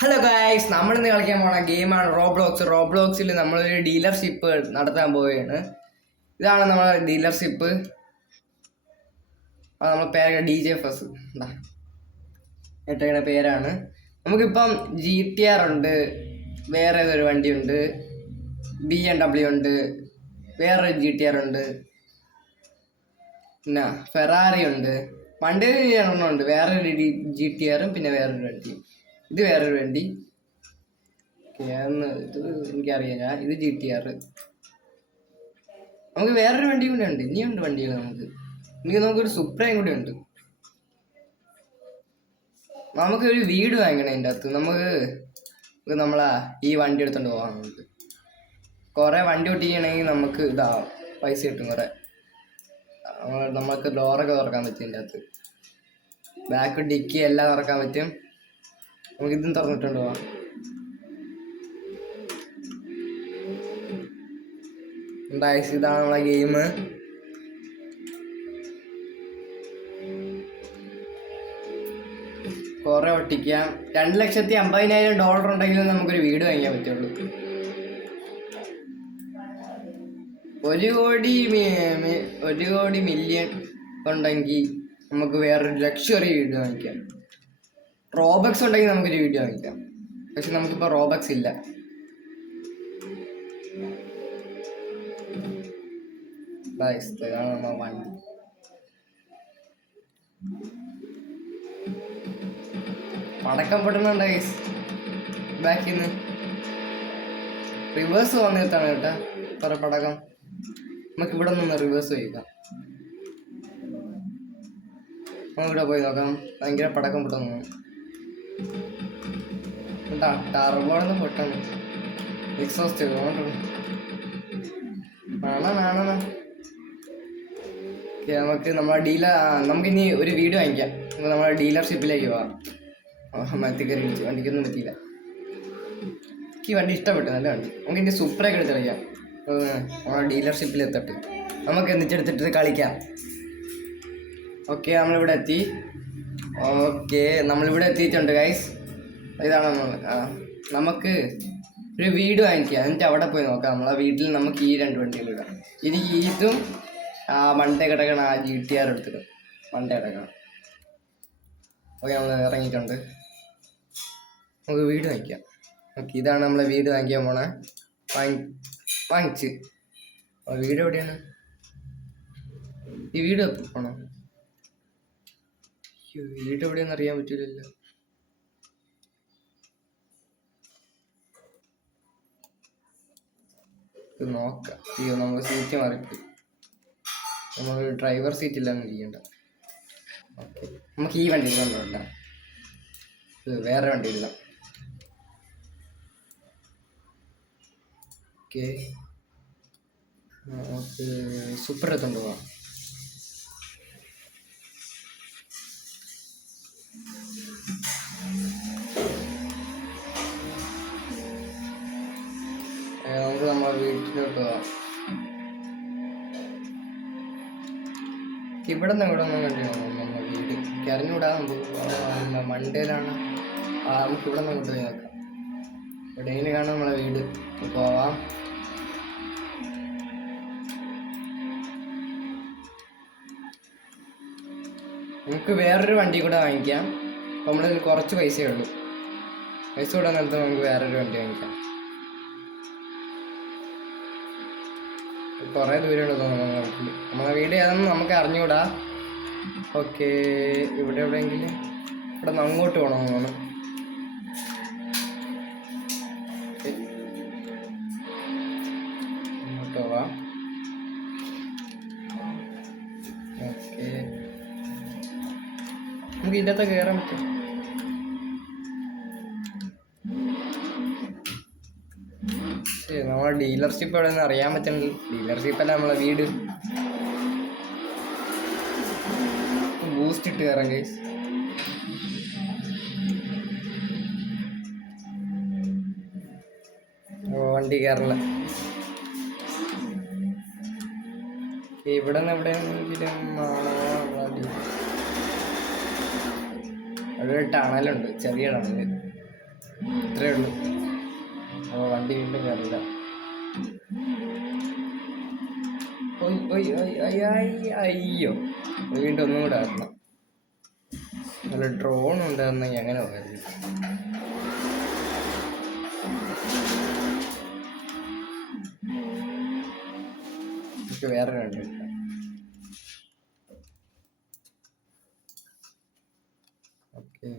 Hello guys, നമ്മളിന്ന് കളിക്കാൻ പോണ ഗെയിമാണ് റോബ്ലോക്സിൽ നമ്മളൊരു ഡീലർഷിപ്പ് നടത്താൻ പോവുകയാണ്. ഇതാണ് നമ്മളെ ഡീലർഷിപ്പ്. അത് നമ്മളെ പേര് DJFS ഇട്ട പേരാണ്. നമുക്കിപ്പം GTR ഉണ്ട്, വേറെ ഏതൊരു വണ്ടിയുണ്ട്, BMW ഉണ്ട്, വേറൊരു GTR ഉണ്ട്, പിന്നെ ഫെറാറി ഉണ്ട്. വണ്ടി ഉണ്ട്, വേറൊരു GTRും പിന്നെ വേറൊരു വണ്ടിയും. ഇത് വേറൊരു വണ്ടി, ഇത് എനിക്കറിയില്ല. ഇത് GTR. നമുക്ക് വേറൊരു വണ്ടി കൂടെ ഉണ്ട്, ഇനിയുണ്ട് വണ്ടികൾ. നമുക്കൊരു സുപ്രയും കൂടെ ഉണ്ട്. നമുക്കൊരു വീട് വാങ്ങിക്കണം അതിൻ്റെ അകത്ത്. നമുക്ക് നമ്മളാ ഈ വണ്ടി എടുത്തോണ്ട് പോകാം. കുറെ വണ്ടി ഒട്ടിക്കണമെങ്കിൽ നമുക്ക് പൈസ കിട്ടും കുറെ. നമുക്ക് ഡോറൊക്കെ തുറക്കാൻ പറ്റും ഇതിൻ്റെ അകത്ത്. ബാക്ക് ഡിക്കി എല്ലാം തുറക്കാൻ പറ്റും. നമുക്കിതും തുറന്നിട്ടുണ്ട് പോവാം. ഇതാണ് നമ്മളെ ഗെയിം. കുറെ ഒട്ടിക്കാം. $2,50,000 ഉണ്ടെങ്കിലും നമുക്കൊരു വീട് വാങ്ങിക്കാൻ പറ്റുള്ളൂ. 1 കോടി മില്യൺ ഉണ്ടെങ്കിൽ നമുക്ക് വേറൊരു ലക്ഷറി വീട് വാങ്ങിക്കാം. റോബക്സ് ഉണ്ടെങ്കിൽ നമുക്കൊരു വീഡിയോ വാങ്ങിക്കാം. പക്ഷെ നമുക്കിപ്പോൾ റോബക്സ് ഇല്ല. ഇതാണ് വണ്ടി. പടക്കം പൊട്ടുന്നുണ്ട് ഗൈസ്. ബാക്കിൽ നിന്ന് റിവേഴ്സ് വന്നിട്ടാണ് കേട്ടാ കുറെ പടക്കം. നമുക്ക് ഇവിടെ നിന്ന് റിവേഴ്സ് വയ്ക്കാം. നമുക്കിവിടെ പോയി നോക്കാം. ഭയങ്കര പടക്കം പൊട്ടുന്നു. ടർബോന്ന് പൊട്ടാണ്. എക്സോസ്റ്റ് നമുക്കിനി ഒരു വീട് വാങ്ങിക്കാം. നമ്മളെ ഡീലർഷിപ്പിലേക്ക് പോവാം. മരത്തിൽ വണ്ടിക്കൊന്നും പറ്റിയില്ല. എനിക്ക് വണ്ടി ഇഷ്ടപ്പെട്ടു, നല്ല വണ്ടി. നമുക്ക് ഇനി സൂപ്പറൊക്കെ എടുത്ത് കളിക്കാം. നമ്മളെ ഡീലർഷിപ്പിൽ എത്തട്ട് നമുക്ക് എന്നിട്ടെടുത്തിട്ട് കളിക്കാം. ഓക്കെ, നമ്മളിവിടെ എത്തി. നമ്മളിവിടെ എത്തിയിട്ടുണ്ട് ഗൈസ്. ഇതാണ് നമുക്ക് ഒരു വീട് വാങ്ങിക്കുക. എന്നിട്ട് അവിടെ പോയി നോക്കാം. നമ്മളെ വീട്ടിൽ നമുക്ക് ഈ 2 വണ്ടികളിടാം. ഇതും മണ്ടേ കിടക്കണം. GTR എടുത്തിട്ട് മണ്ടേ കിടക്കണം. ഓക്കെ, നമ്മൾ ഇറങ്ങിയിട്ടുണ്ട്. നമുക്ക് വീട് വാങ്ങിക്കാം. ഓക്കെ, ഇതാണ് നമ്മളെ വീട് വാങ്ങിക്കാൻ പോണേ. വാങ്ങിച്ച് വീട് എവിടെയാണ്? ഈ വീട് പോണോ? വീട് എവിടെയാന്ന് അറിയാൻ പറ്റൂലല്ലോ. നോക്കാം. നമ്മൾ സീറ്റ് മാറിപ്പോയി. നമ്മൾ ഡ്രൈവർ സീറ്റിലാണ് ഇരിക്കേണ്ട. ഓക്കെ, നമുക്ക് ഈ വണ്ടി ഇടാൻ വേറെ വണ്ടി ഇടാം. ഓക്കെ, നമുക്ക് സൂപ്പർ എടുത്തോണ്ട് പോവാം. നമുക്ക് നമ്മളെ വീട്ടിലോട്ട് പോവാം. ഇവിടെ നിന്ന് കണ്ടിട്ടുണ്ടോ നമ്മുടെ വീട്? കരഞ്ഞൂടാ. മണ്ടയിലാണ്. നമുക്ക് ഇവിടെ നിന്ന് കൊണ്ടുപോയി നോക്കാം. എവിടെയെങ്കിലും കാണാം നമ്മളെ വീട്. പോവാം. നമുക്ക് വേറൊരു വണ്ടി കൂടെ വാങ്ങിക്കാം. നമ്മളിതിൽ കുറച്ച് പൈസയേ ഉള്ളൂ. പൈസ കൂടെ നേരത്തെ നമുക്ക് വേറൊരു വണ്ടി വാങ്ങിക്കാം. കുറേ ദൂരമുണ്ട് തോന്നുന്നു വീട്ടിൽ. നമ്മളെ വീട് ഏതാണെന്ന് നമുക്ക് അറിഞ്ഞുകൂടാ. ഓക്കെ, ഇവിടെ എവിടെയെങ്കിലും ഇവിടെ നിന്ന് അങ്ങോട്ട് പോകണം തോന്നുന്നു. അങ്ങോട്ട് പോവാം. ഓക്കെ, നമുക്ക് ഇതിൻ്റെ അകത്ത് കയറാൻ പറ്റും. നമ്മളെ ഡീലർഷിപ്പ് എവിടെ നിന്ന് അറിയാൻ പറ്റുന്നുണ്ട്. ഡീലർഷിപ്പ് അല്ല, നമ്മളെ വീട്. ബൂസ്റ്റ് ഇട്ട് കയറാം ഗൈസ്. വണ്ടി കയറില്ല. ഇവിടെ നിന്ന് എവിടെയെങ്കിലും അവിടെ ഒരു ടണലുണ്ട്, ചെറിയ ടണല്. ഇത്രയേ ഉള്ളൂ. അപ്പോൾ വണ്ടി വീണ്ടും കയറില്ല. അയ്യോ, വീണ്ടും ഒന്നും കൂടെ ആക്കണം. നല്ല ഡ്രോൺ ഉണ്ടായിരുന്നെങ്കിൽ അങ്ങനെ പോയായിരുന്നു. എനിക്ക് വേറെ വണ്ടി എടുക്കാം. ഓക്കെ,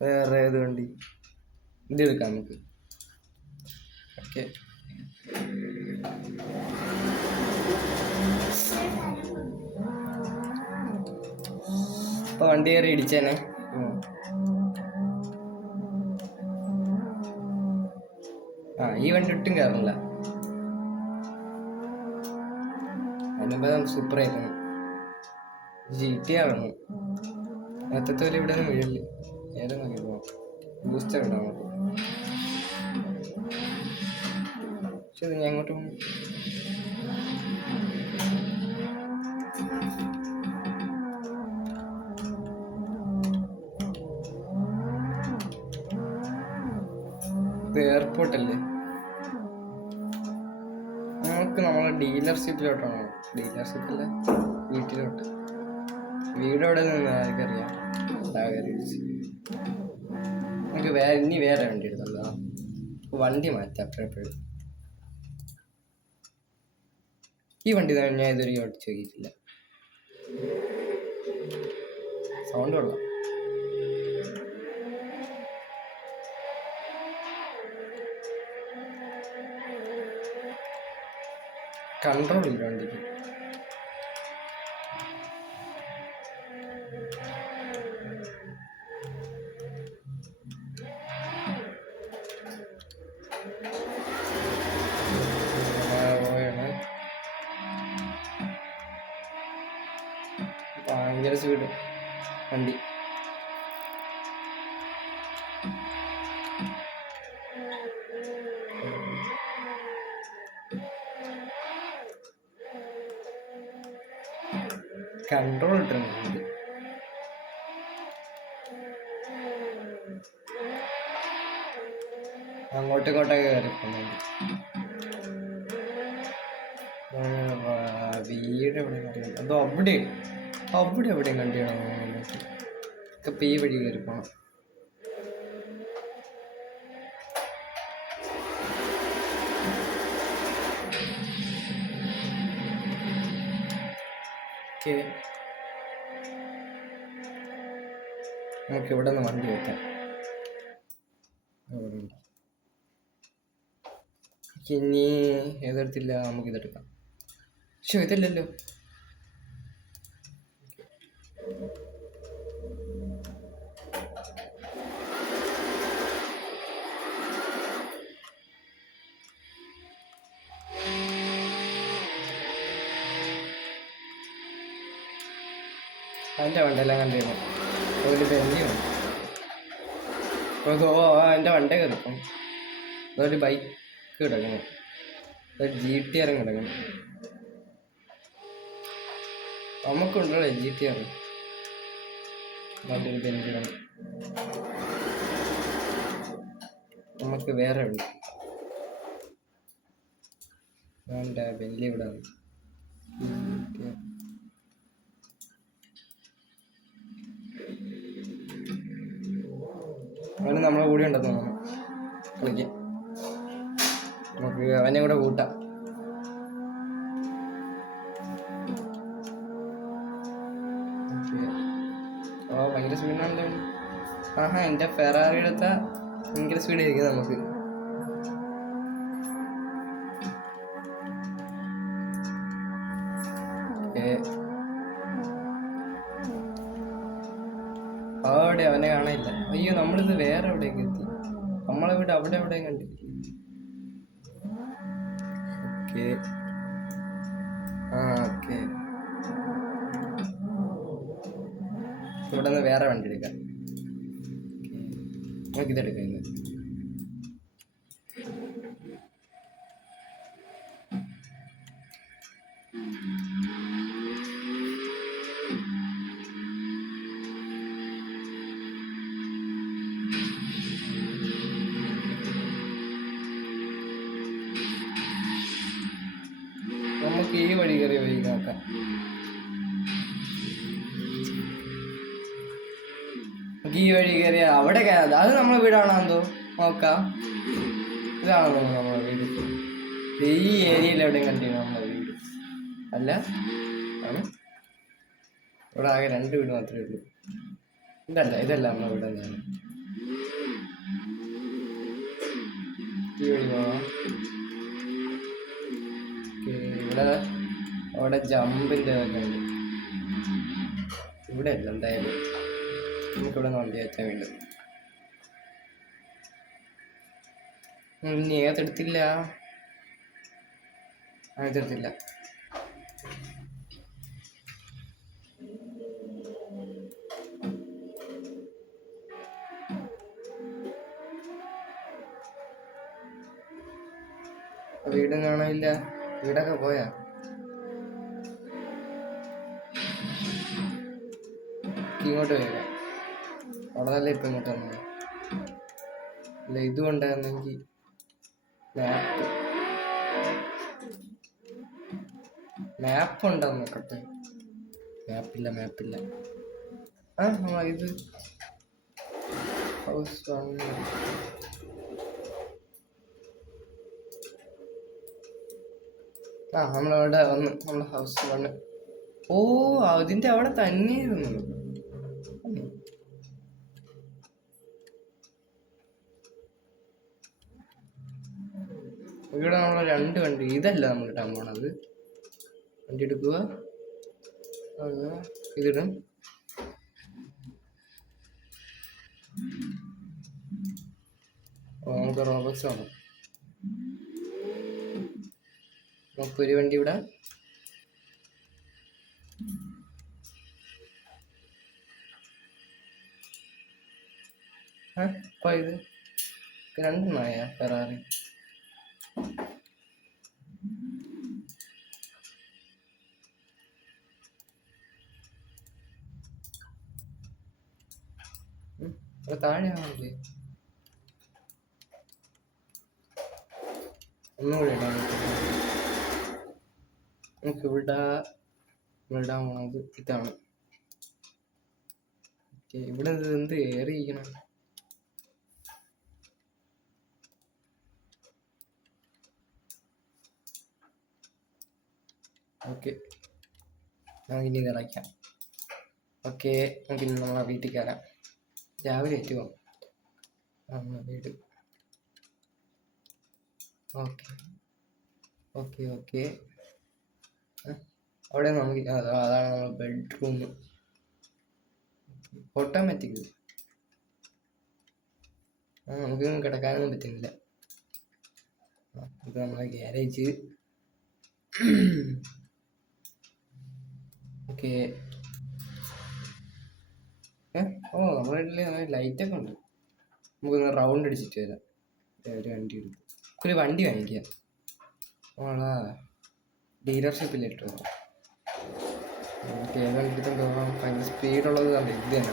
വേറെ ഏത് വണ്ടി? ഇതെടുക്കാം നമുക്ക്. ഓക്കെ, അപ്പോൾ വണ്ടി കയറി ഇടിച്ചേനെ. ഈ വണ്ടി ഒട്ടും കയറില്ല. അതിനുമ്പോ സൂപ്പറായിരുന്നു. GT ആണ് മൊത്തത്തിൽ. ഇവിടെ നിന്ന് വീഴില്ല. ഏതാ നോക്കി പോവാം. ബൂസ്റ്റർ ഇടാം നമുക്ക്. പക്ഷെ ഞാൻ അങ്ങോട്ട് പോകും. ഇത് എയർപോർട്ടല്ലേ? നമുക്ക് നമ്മളെ ഡീലർഷിപ്പിലോട്ടാണോ? ഡീലർഷിപ്പല്ല, വീട്ടിലോട്ട്. വീട് എവിടെ നിന്ന് ആർക്കറിയാം. നമുക്ക് ഇനി വേറെ വണ്ടി എടുത്തല്ലോ. വണ്ടി മാറ്റാം എപ്പോഴെപ്പോഴും. ഈ വണ്ടി ഞാൻ ഇതുവരെ ഓടിച്ചു നോക്കിയിട്ടില്ല. സൗണ്ട് കൊള്ളാം. കൺട്രോൾ ഇല്ല വണ്ടിക്ക്. ഭയങ്കര സ്പീഡ് വണ്ടി. കൺട്രോൾ ഇട്ടുണ്ട്. അങ്ങോട്ടും ഇങ്ങോട്ടൊക്കെ കയറിപ്പോകുന്നുണ്ട്. വീട് എവിടെ കണ്ടില്ല. അതോ അവിടെ എവിടെയും കണ്ടിയാണോ? ഇപ്പം ഈ വഴി കയറി പോണം. നമുക്ക് ഇവിടെ നിന്ന് വണ്ടി വെക്കാം. ഇനി ഏതെടുത്തില്ല, നമുക്ക് ഇതെടുക്കാം. പക്ഷെ ഇതല്ലല്ലോ. അതിൻ്റെ വണ്ടിയെല്ലാം കണ്ടിരുന്നു. ഒരു ബെഞ്ചുണ്ട്. എൻ്റെ വണ്ടി കിടക്കും. അതൊരു ബൈക്ക് കിടക്കണം. ഒരു GTR കിടക്കണം. നമുക്കുണ്ടോ GTR? അതൊരു ബെഞ്ച് വേണം. നമുക്ക് വേറെ ഉണ്ട്. വേണ്ട, ബെഞ്ച് ഇവിടെ അവന് നമ്മളെ കൂടെ ഉണ്ടെന്ന് തോന്നുന്നു. കളിക്കാം. നമുക്ക് അവനെ കൂടെ കൂട്ടാം. ഭയങ്കര സ്പീഡാണല്ലോ. എൻ്റെ ഫെറാറി എടുത്താൽ ഭയങ്കര സ്പീഡായിരിക്കും നമുക്ക്. അവിടെ അവനെ കാണാനില്ല. അയ്യോ, നമ്മളിത് വേറെ എവിടേക്ക് എത്തി. നമ്മളെ വീട് അവിടെ എവിടെയും കണ്ടില്ല. Okay, okay. ഇവിടെ നിന്ന് വേറെ വണ്ടി എടുക്കാം. നമുക്കിതെടുക്കാം. ഇന്ന് നോക്കാം. നമുക്ക് ഈ വഴി കയറിയ അവിടെ കയറാം. അത് നമ്മളെ വീടാണോ എന്തോ നോക്കാം. ഇതാണോ നമ്മളെ വീട്? ഈ ഏരിയയിൽ എവിടെയും കണ്ടിരുന്നു നമ്മളെ വീട് അല്ല ആണ്. ഇവിടെ ആകെ 2 വീട് മാത്രമേ ഉള്ളൂ. ഇതല്ല നമ്മളെ വീട് തന്നെയാണ്. ഈ വഴി പോവാം. ഇവിടെ അവിടെ ജമ്പിൻ്റെ ഒക്കെ ഉണ്ട്. ഇവിടെ അല്ല എന്തായാലും നമുക്കിവിടെ നിന്ന് വണ്ടി വെച്ചാൽ വേണ്ടത്. ഇനി ഏതെടുത്തില്ല, ഇതെടുത്തില്ല. വീടും കാണാനില്ല. വീടൊക്കെ പോയാ? ഇങ്ങോട്ട് വരിക. അവിടെ നല്ല ഇപ്പം ഇങ്ങോട്ട് വന്നത്. അല്ല ഇതും ഉണ്ടായിരുന്നെങ്കിൽ മാപ്പ് ഉണ്ടെന്ന് നോക്കട്ടെ. മാപ്പില്ല. ഇത് ഹൗസ് 1. നമ്മളവിടെ വന്ന് നമ്മുടെ ഹൗസ് 1. ഓ അതിൻ്റെ അവിടെ തന്നെയായിരുന്നു. ഇവിടെ നമ്മളെ 2 വണ്ടി. ഇതല്ല നമ്മൾ ഇടാൻ പോണത്. വണ്ടി എടുക്കുക, ഇതിടും. നമുക്ക് റോബോട്ട്സ് ആണ്. നമുക്കൊരു വണ്ടി ഇവിടെ. അപ്പൊ ഇത് 2 ഫെറാറി. താഴെ ആണല്ലേ. ഒന്നുകൂടെ ഇടാൻ നമുക്ക് ഇവിടെ ഇടാൻ പോണത് ഇതാണ്. ഇവിടെ എന്ത് ഏറിയിരിക്കണം. ഓക്കെ നമുക്കിനി നിറയ്ക്കാം. ഓക്കെ നമുക്കിനി നമ്മളെ വീട്ടിൽ കയറാം. രാവിലെ എത്തുമോ വീട്? ഓക്കെ അവിടെ നമുക്ക് അതാണ് നമ്മൾ ബെഡ്റൂം. ഓട്ടോമാറ്റിക്. നമുക്കൊന്നും കിടക്കാനൊന്നും പറ്റുന്നില്ല. ഇത് നമ്മളെ ഗ്യാരേജ്. ഓക്കെ. നമ്മുടെ വീട്ടിൽ ലൈറ്റൊക്കെ ഉണ്ട്. നമുക്കൊന്ന് റൗണ്ട് അടിച്ചിട്ട് വരാം. ഒരു വണ്ടി എടുക്കും. ഒരു വണ്ടി വാങ്ങിക്കാം. ഡീലർഷിപ്പിലിട്ട് പോകാം. നമുക്ക് ഏതാണ് എടുത്തോണ്ട് പോകാം. ഭയങ്കര സ്പീഡുള്ളത് കണ്ടേ. ഇത് തന്നെ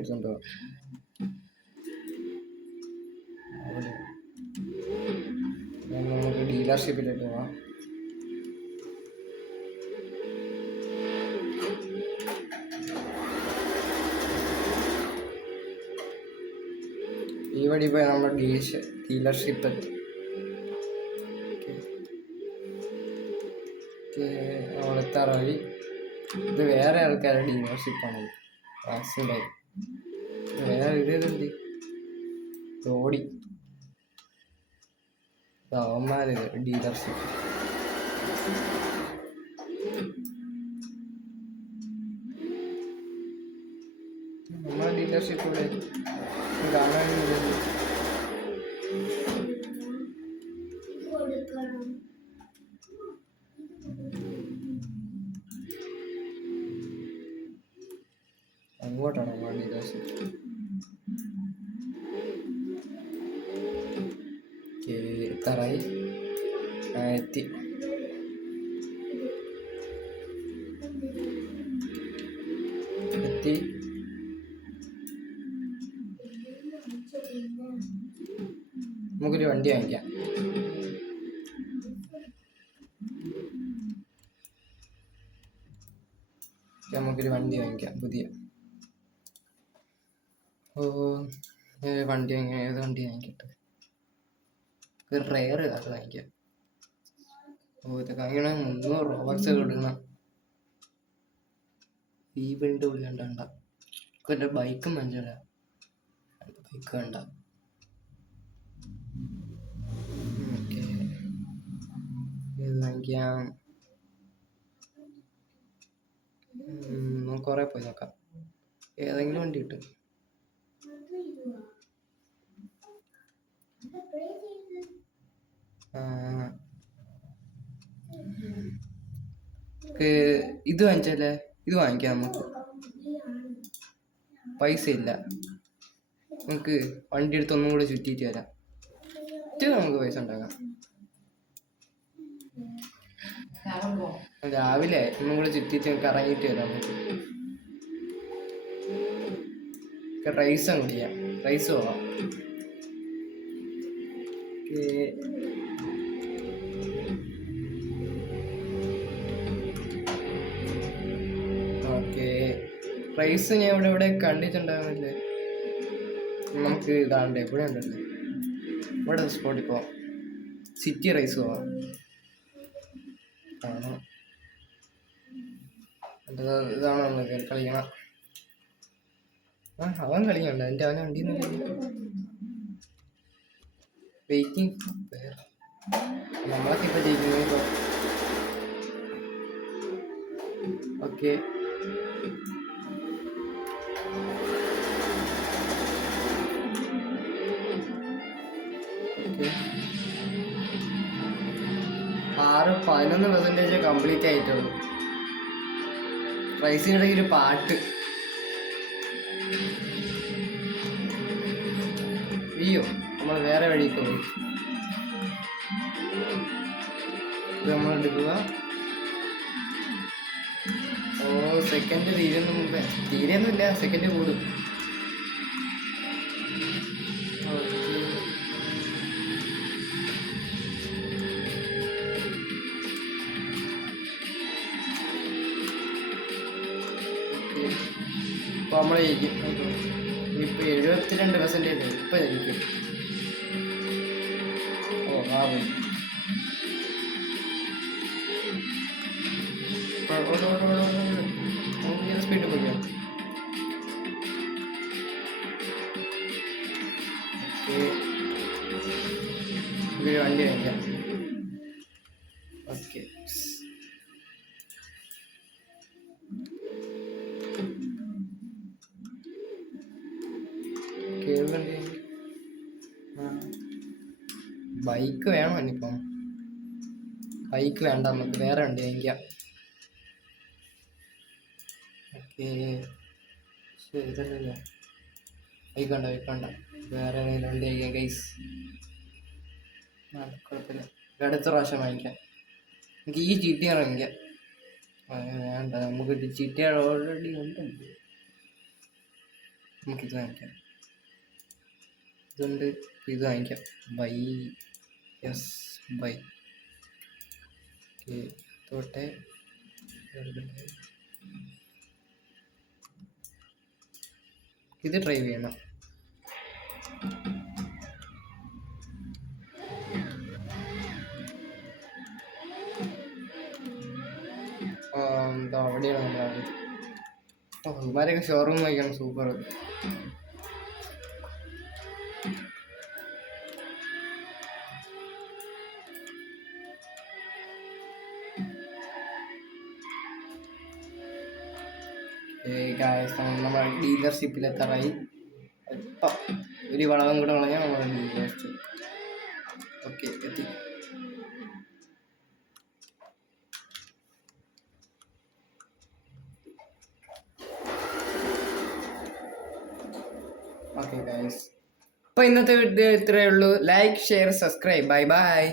എടുത്തോണ്ട് പോകാം. നമുക്ക് ഡീലർഷിപ്പിലിട്ട് പോകാം. ഈ വഴി പോയി നമ്മുടെ ഡീലർഷിപ്പ് എത്തും. നമ്മളെത്താറായി. ഇത് വേറെ ആൾക്കാരുടെ ഡീലർഷിപ്പാണത്. ആക്സിഡൻ്റായി. വേറെ ഇതേതുണ്ട് റോഡി. അവന്മാര് ഡീലർഷിപ്പ്. നമ്മളെ ഡീലർഷിപ്പ് ഇവിടെ കാണാനില്ല. അങ്ങോട്ടാണ് നമ്മളെ ഡീലർഷിപ്പ്. എത്താറായി. എത്തി. നമുക്കൊരു വണ്ടി വാങ്ങിക്കാം. നമുക്കൊരു വണ്ടി വാങ്ങിക്കാം പുതിയ. വണ്ടി വാങ്ങിക്കാം. ഏത് വണ്ടി വാങ്ങിക്കട്ടെ? ഒരു റെയർ കാർ വാങ്ങിക്കാം. ഇതൊക്കെ വാങ്ങിക്കണ 300 റോബക്സ് കൊടുക്കണം. ഈ പെണ്ണിൻ്റെ ഉള്ളിൽ കണ്ട എൻ്റെ ബൈക്കും മഞ്ചട. ബൈക്ക് വേണ്ട. ഓക്കെ, ഇത് വാങ്ങിക്കാം. നമുക്ക് കുറേ പോയി നോക്കാം. ഏതെങ്കിലും വണ്ടി കിട്ടും. ഇത് വാങ്ങിച്ചല്ലേ? ഇത് വാങ്ങിക്കാം. നമുക്ക് പൈസ ഇല്ല. നമുക്ക് വണ്ടി എടുത്ത് ഒന്നും കൂടെ ചുറ്റിയിട്ട് വരാം. നമുക്ക് പൈസ ഉണ്ടാക്കാം. രാവിലെ ഒന്നും കൂടെ ചുറ്റിയിട്ട് നമുക്ക് ഇറങ്ങിയിട്ട് വരാം. നമുക്ക് റൈസ് അങ്ങ് ചെയ്യാം. റൈസ് പോവാം. ഓക്കെ, റൈസ് ഞാൻ ഇവിടെ കണ്ടിട്ടുണ്ടാകുന്നില്ലേ? നമുക്ക് ഇതാണ്ട് എവിടെ ഉണ്ടല്ലേ? ഇവിടെ സ്പോട്ടിൽ പോവാം. സിറ്റി റൈസ് പോവാം. ഇതാണോ കളിക്കണം? അവൻ കളിക്കണ്ട. എൻ്റെ അവനെ വണ്ടി വെയിറ്റിംഗ്. നമ്മളൊക്കെ ഇപ്പൊ ജയിക്കുന്നത്. Okay, okay. 11% കംപ്ലീറ്റ് ആയിട്ടുള്ളൂ. റൈസിനിടെ ഒരു പാട്ട്. അയ്യോ, നമ്മൾ വേറെ വഴിക്ക് പോയി. ഇത് നമ്മൾ എടുക്കുക. സെക്കൻഡ് തീരുന്ന മുമ്പേ തീരെയൊന്നുമില്ല, സെക്കൻഡ് കൂടും. ഇപ്പോൾ നമ്മൾ ഇപ്പോൾ 72% ഇപ്പം എനിക്ക്. സ്പീഡ് പോയിക്കാം. ഒരു വണ്ടി വാങ്ങിക്കാം. ഓക്കെ, ബൈക്ക് വേണോ? ഇനിയിപ്പം ബൈക്ക് വേണ്ട, നമുക്ക് വേറെ വണ്ടി വാങ്ങിക്കാം. ഓക്കെ, ശരി, ഇതല്ലേ ബൈക്ക് വേണ്ട, ബൈക്ക് വേണ്ട. വേറെ ഏതെങ്കിലും വണ്ടി വാങ്ങിക്കാം ഗൈസ്. കുഴപ്പമില്ല, അടുത്ത പ്രാവശ്യം വാങ്ങിക്കാം. എനിക്ക് ഈ GTA വാങ്ങിക്കാം. വേണ്ട, നമുക്ക് GTA ഓൾറെഡി ഉണ്ടല്ലോ. നമുക്കിത് വാങ്ങിക്കാം. ഇതുണ്ട്, ഇത് വാങ്ങിക്കാം. Bye, yes, bye. ഓക്കെ, തോട്ടെ. ഇത് ഡ്രൈവ് ചെയ്യണം. അവിടെയാണ് നമ്മളവിടെ. ഇവന്മാരൊക്കെ ഷോറൂം വാങ്ങിക്കണം. സൂപ്പർ. നമ്മുടെ ഡീലർഷിപ്പിലെത്താറായി. ഇപ്പം ഒരു വളവും കൂടെ വളഞ്ഞാൽ നമ്മുടെ ഡീലർഷിപ്പ്. ഓക്കെ, എത്തി. ഓക്കെ ഗൈസ്, അപ്പോൾ ഇന്നത്തെ വീഡിയോ ഇത്രയേ ഉള്ളൂ. Like, share, subscribe. Bye bye.